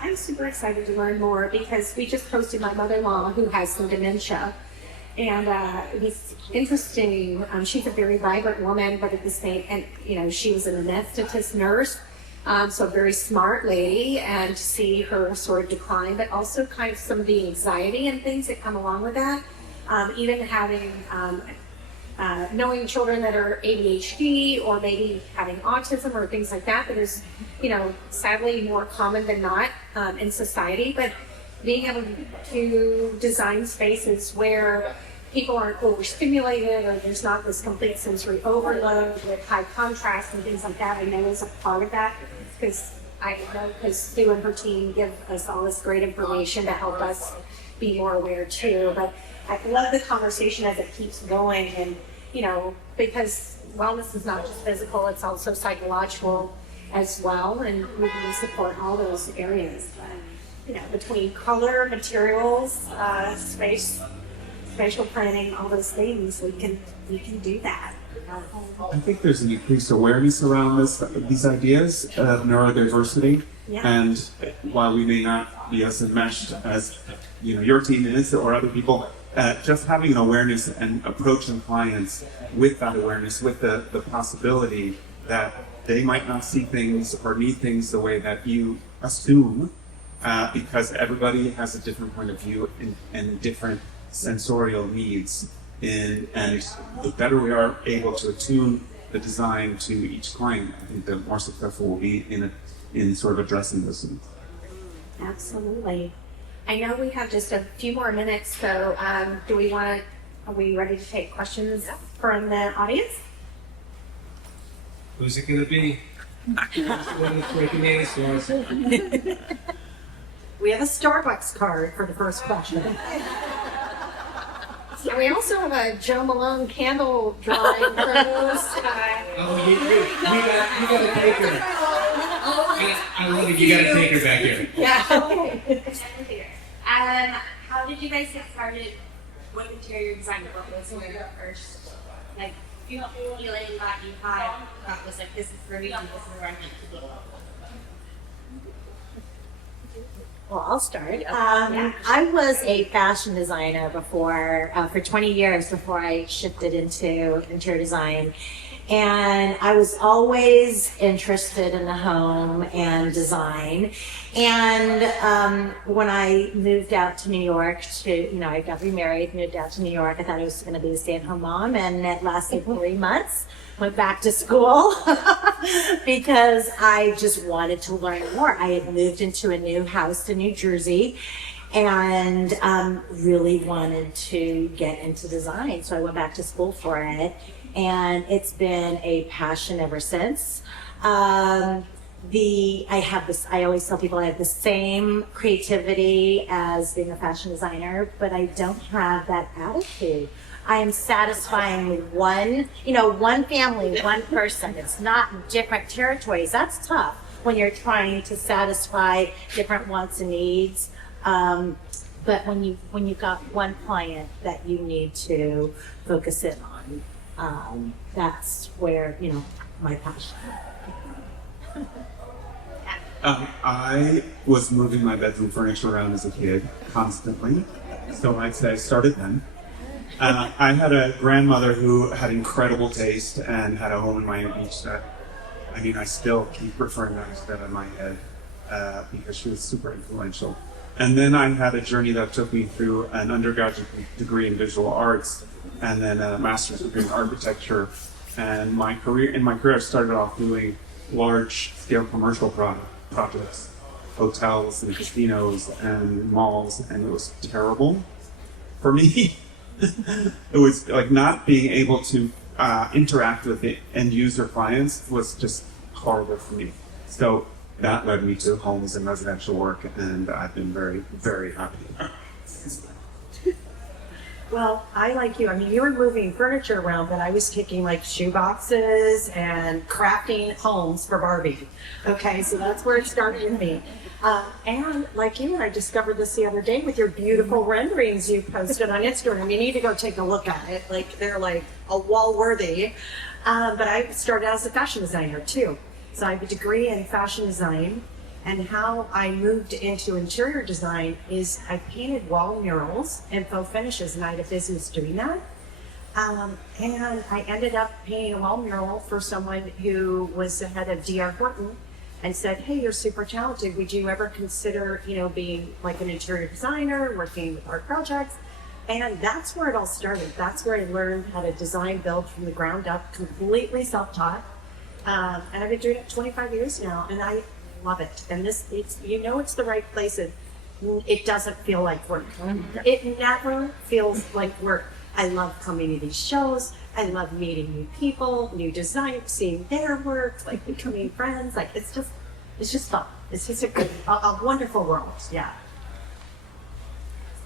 I'm super excited to learn more because we just hosted my mother-in-law who has some dementia. And it was interesting. She's a very vibrant woman, but at the same, and she was an anesthetist nurse, so a very smart lady. And to see her sort of decline, but also kind of some of the anxiety and things that come along with that. Even having, knowing children that are ADHD or maybe having autism or things like that is, sadly more common than not in society. But being able to design spaces where people aren't overstimulated or there's not this complete sensory overload with high contrast and things like that, I know is a part of that because Sue and her team give us all this great information to help us be more aware too. But I love the conversation as it keeps going, and because wellness is not just physical, it's also psychological as well, and we can support all those areas. But, between color, materials, spatial planning, all those things, we can do that. I think there's an increased awareness around these ideas of neurodiversity. Yeah. And while we may not be as enmeshed as your team is or other people, just having an awareness and approaching clients with that awareness, with the possibility that they might not see things or need things the way that you assume, because everybody has a different point of view and different sensorial needs. And the better we are able to attune the design to each client, I think the more successful we'll be in sort of addressing those needs. Absolutely. I know we have just a few more minutes, so are we ready to take questions from the audience? Who's it going to be? One that's breaking the ice for us. We have a Starbucks card for the first question. And we also have a Joe Malone candle drawing for those. Oh, you got to take her. I love it. You got to take her back here. Yeah. How did you guys get started with interior design? What was your first, feeling that you had that was this is for me, this is where I'm meant to be? Well, I'll start. I was a fashion designer before, for 20 years before I shifted into interior design. And I was always interested in the home and design. And when I moved out to New York I got remarried, moved out to New York, I thought I was going to be a stay-at-home mom, and it lasted 3 months. Went back to school because I just wanted to learn more. I had moved into a new house in New Jersey and really wanted to get into design. So I went back to school for it, and it's been a passion ever since. I always tell people I have the same creativity as being a fashion designer, but I don't have that attitude. I am satisfying with one family, one person. It's not different territories. That's tough when you're trying to satisfy different wants and needs. But when you've got one client that you need to focus in on, that's where, my passion. I was moving my bedroom furniture around as a kid constantly, so I'd say I started then. I had a grandmother who had incredible taste and had a home in Miami Beach that, I still keep referring to that in my head because she was super influential. And then I had a journey that took me through an undergraduate degree in visual arts and then a master's degree in architecture. And my career I started off doing large-scale commercial projects, hotels and casinos and malls, and it was terrible for me. It was like not being able to interact with the end user clients was just horrible for me. So that led me to homes and residential work, and I've been very, very happy. Well, I like you. I mean, you were moving furniture around, but I was kicking like shoe boxes and crafting homes for Barbie. Okay, so that's where it started with me. And like you, I discovered this the other day with your beautiful renderings you posted on Instagram. You need to go take a look at it. Like they're like a wall worthy. But I started out as a fashion designer too. So I have a degree in fashion design. And how I moved into interior design is I painted wall murals and faux finishes, and I had a business doing that. And I ended up painting a wall mural for someone who was the head of DR Horton and said, hey, you're super talented. Would you ever consider, being like an interior designer, working with art projects? And that's where it all started. That's where I learned how to design, build from the ground up, completely self-taught. And I've been doing it 25 years now, and I love it. And it's it's the right place. It doesn't feel like work. It never feels like work. I love coming to these shows. I love meeting new people, new designers, seeing their work, like becoming friends. Like it's just fun. It's just a wonderful world. Yeah.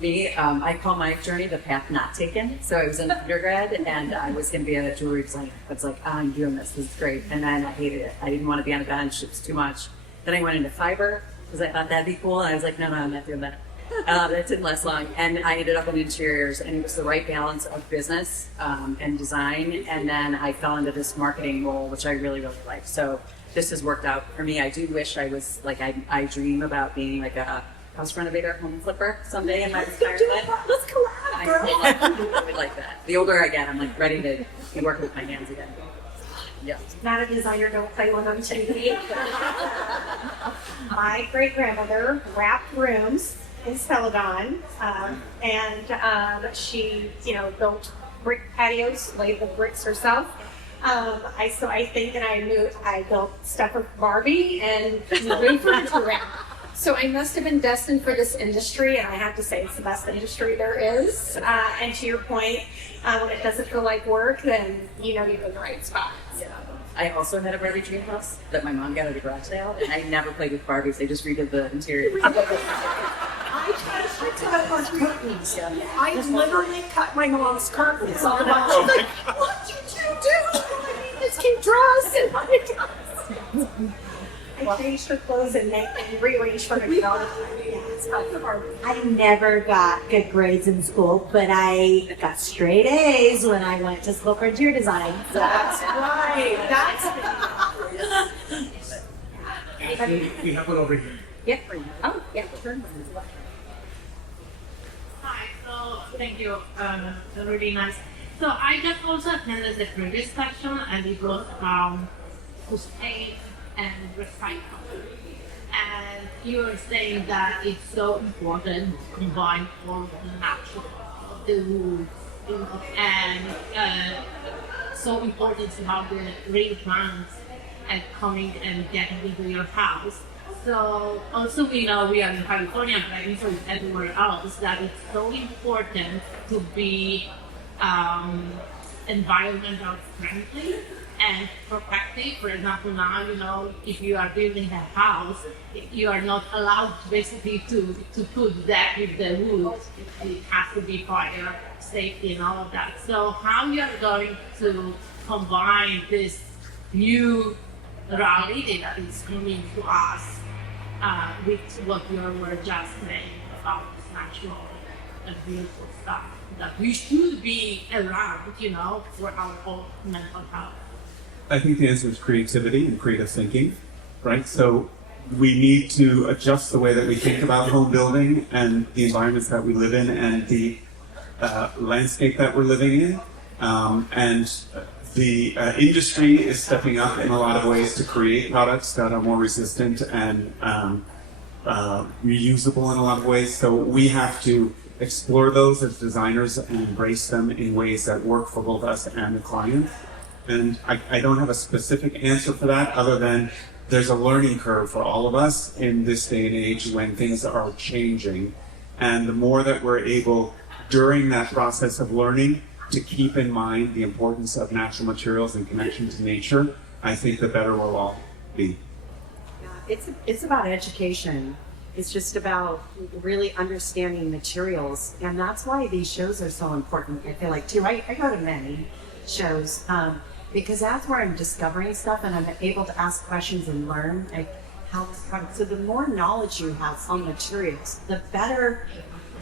Me, I call my journey the path not taken. So I was in undergrad and I was going to be a jewelry designer. I was like, I'm doing this. This is great. And then I hated it. I didn't want to be on a bench. It was too much. Then I went into fiber because I thought that'd be cool. And I was like, no, I'm not doing that. That didn't last long. And I ended up in interiors, and it was the right balance of business and design. And then I fell into this marketing role, which I really, really like. So this has worked out for me. I do wish I was like, I dream about being like a house renovator, home flipper someday in my retirement. Let's collab, girl. I would like that. The older I get, I'm like ready to be working with my hands again. Yeah. Not a designer, don't play one on TV. My great grandmother wrapped rooms in Celadon, and she, built brick patios, laid the bricks herself. I think that I built stuff for Barbie and moved furniture around. So I must have been destined for this industry, and I have to say it's the best industry there is. And to your point, when it doesn't feel like work, then you're in the right spot. Yeah. I also had a Barbie dream house that my mom got at a garage sale, and I never played with Barbies. They just redid the interior. I cut my curtains. I literally cut my mom's curtains on the back. She's like, what did you do? I just keep dress and my dress. I changed her clothes and rearranged for her. I never got good grades in school, but I got straight A's when I went to school for interior design. So That's right. We have one over here. Yeah. Oh, yeah. Hi, so thank you. Really nice. So I just also attended the previous section, and it was sustain and recycle. And you were saying that it's so important to combine all the natural, the wood, and so important to have the green plants and coming and getting into your house. So also we know we are in California, but I think everywhere else that it's so important to be environmental friendly and protective. For example, now if you are building a house, you are not allowed basically to put that with the wood. It has to be fire safety and all of that. So how you are going to combine this new reality that is coming to us with what you were just saying about this natural and beautiful stuff that we should be around, for our own mental health. I think the answer is creativity and creative thinking, right? So we need to adjust the way that we think about home building and the environments that we live in and the landscape that we're living in. And the industry is stepping up in a lot of ways to create products that are more resistant and reusable in a lot of ways. So we have to explore those as designers and embrace them in ways that work for both us and the client. And I don't have a specific answer for that other than there's a learning curve for all of us in this day and age when things are changing. And the more that we're able during that process of learning to keep in mind the importance of natural materials and connection to nature, I think the better we'll all be. It's about education. It's just about really understanding materials. And that's why these shows are so important, I feel like, too. I go to many shows because that's where I'm discovering stuff and I'm able to ask questions and learn like how this product. So the more knowledge you have on materials, the better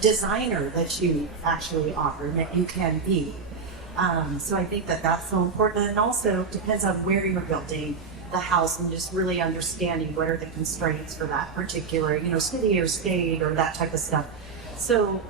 designer that you actually are and that you can be. So I think that that's so important. And also depends on where you're building the house and just really understanding what are the constraints for that particular, city or state or that type of stuff. So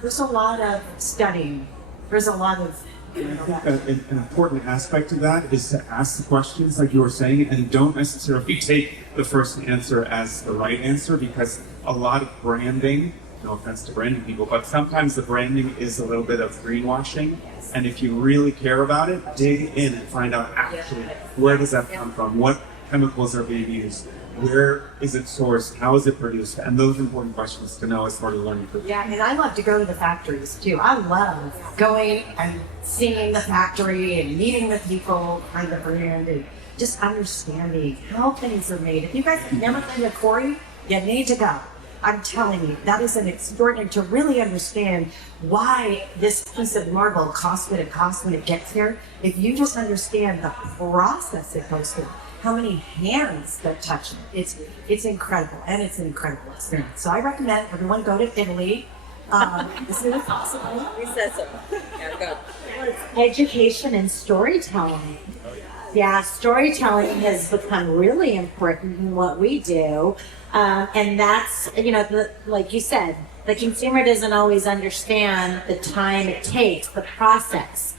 there's a lot of studying. There's a lot of An important aspect of that is to ask the questions like you were saying, and don't necessarily take the first answer as the right answer, because a lot of branding, no offense to branding people, but sometimes the branding is a little bit of greenwashing. And if you really care about it, dig in and find out actually where does that come from, what chemicals are being used, where is it sourced, how is it produced, and those important questions to know as part of the learning curve. Yeah, and I love to go to the factories too. I love going and seeing the factory and meeting the people on the brand and just understanding how things are made. If you guys have never been to Corey, you need to go. I'm telling you, that is an extraordinary to really understand why this piece of marble costs what it costs when it gets here. If you just understand the process it goes through, how many hands that touch it, it's incredible, and it's an incredible experience. So I recommend everyone go to Italy as soon as possible. We said so. Yeah, go. Education and storytelling. Yeah, storytelling has become really important in what we do. And that's, like you said, the consumer doesn't always understand the time it takes, the process.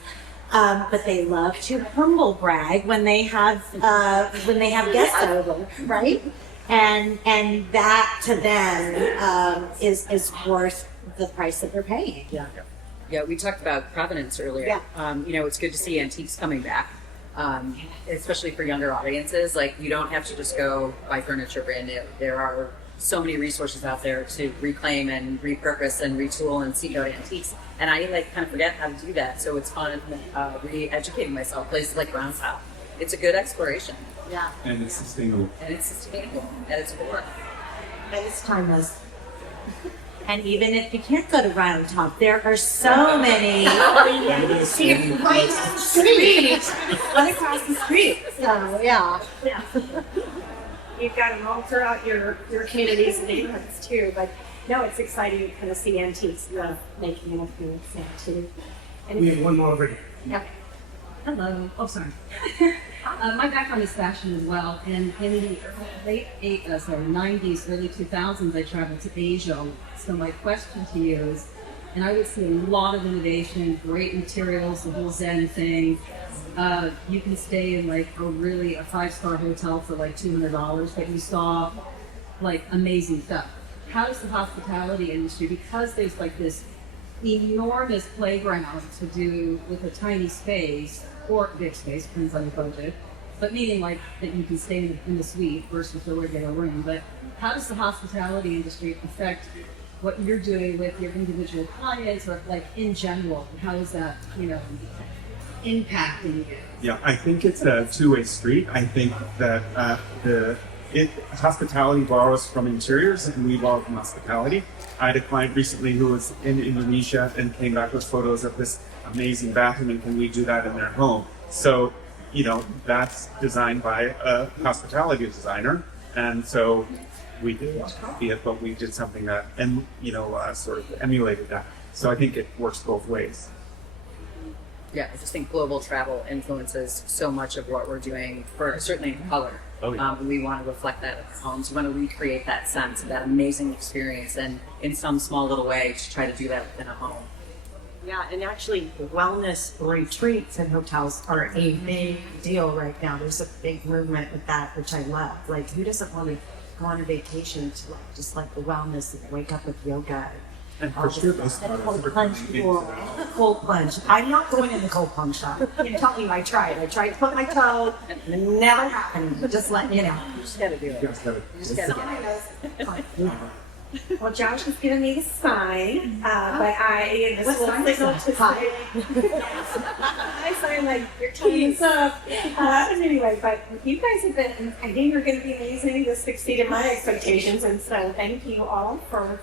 But they love to humble brag when they have guests over, right? And that to them is worth the price that they're paying. Yeah. Yeah, we talked about provenance earlier. Yeah. It's good to see antiques coming back, especially for younger audiences. Like, you don't have to just go buy furniture brand new. There are so many resources out there to reclaim and repurpose and retool and seek out antiques. And I kind of forget how to do that. So it's fun re-educating myself. Places like Brown's House. It's a good exploration. Yeah. And it's sustainable. And it's sustainable at its core. And it's timeless. And even if you can't go to Round Top, there are so many right across the street. Right across the street. So yeah. You've got them all throughout your communities and neighborhoods too. But no, it's exciting to kind of see antiques making an appearance there too. And We have one more over here. yeah. Hello. Oh, sorry. My background is fashion as well, and in the late 90s, early 2000s, I traveled to Asia. So my question to you is, and I would see a lot of innovation, great materials, the whole Zen thing. You can stay in a 5-star hotel for $200, but you saw amazing stuff. How does the hospitality industry, because there's this enormous playground to do with a tiny space or big space, depends on your budget, but meaning that you can stay in the suite versus the regular room. But how does the hospitality industry affect what you're doing with your individual clients, or in general? How is that impacting you? Yeah, I think it's a two-way street. I think that hospitality borrows from interiors, and we borrow from hospitality. I had a client recently who was in Indonesia and came back with photos of this amazing bathroom, and can we do that in their home? So, that's designed by a hospitality designer, and so we did it, but we did something that, and sort of emulated that. So I think it works both ways. Yeah, I just think global travel influences so much of what we're doing, certainly in color. Oh, yeah. We want to reflect that in our homes. We want to recreate that sense of that amazing experience, and in some small little way to try to do that within a home. Yeah, and actually wellness retreats and hotels are a big deal right now. There's a big movement with that, which I love. Who doesn't want to go on a vacation to just the wellness and wake up with yoga? And for sure, those Cold plunge pool. Cold plunge. I'm not going in the cold plunge shop. I'm telling you, I tried. I tried to put my toe. Never happened. Just letting you know. You just got to do it. You guys have it. You just got to get it. Well, Josh has given me the sign, but I this What will sign is signal that? to say I sign like your time's up. Anyway, but you guys have been. I think you're going to be amazing. This exceeded my expectations, and so thank you all for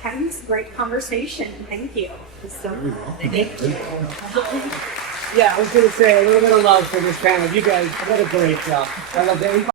having this great conversation. Thank you. So, thank you. Yeah, I was gonna say a little bit of love for this panel. You guys, what a great job. I love that.